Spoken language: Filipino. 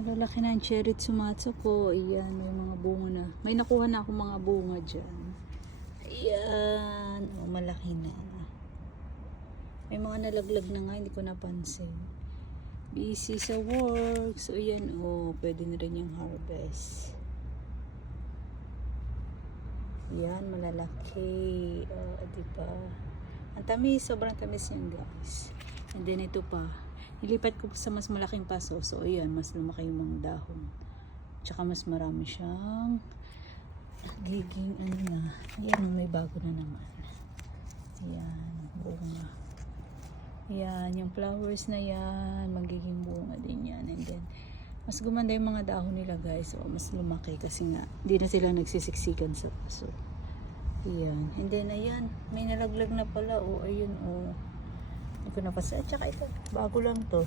Malalaki na ang cherry tsumatsu ko. Ayan, may mga bunga na. May nakuha na ako mga bunga dyan. Ayan, oh, malaki na. May mga nalaglag na nga, hindi ko napansin. Busy sa work. So, ayan, oh, pwede na rin yung harvest. Ayan, malalaki. Diba? Ang tamis, sobrang tamis yan, guys. And then, ito pa. Nilipat ko sa mas malaking paso. So, ayan, mas lumaki yung mga dahon. Tsaka mas marami siyang nagiging, ano na. Ayan, may bago na naman. Ayan, bunga. Ayan, yung flowers na yan, magiging bunga din yan. And then, mas gumanda yung mga dahon nila, guys. So, mas lumaki kasi nga, hindi na sila nagsisiksikan sa paso. Ayan. And then, ayan, may nalaglag na pala. Oh, ayun, oh. Hindi ko napasa. At saka ito, bago lang to.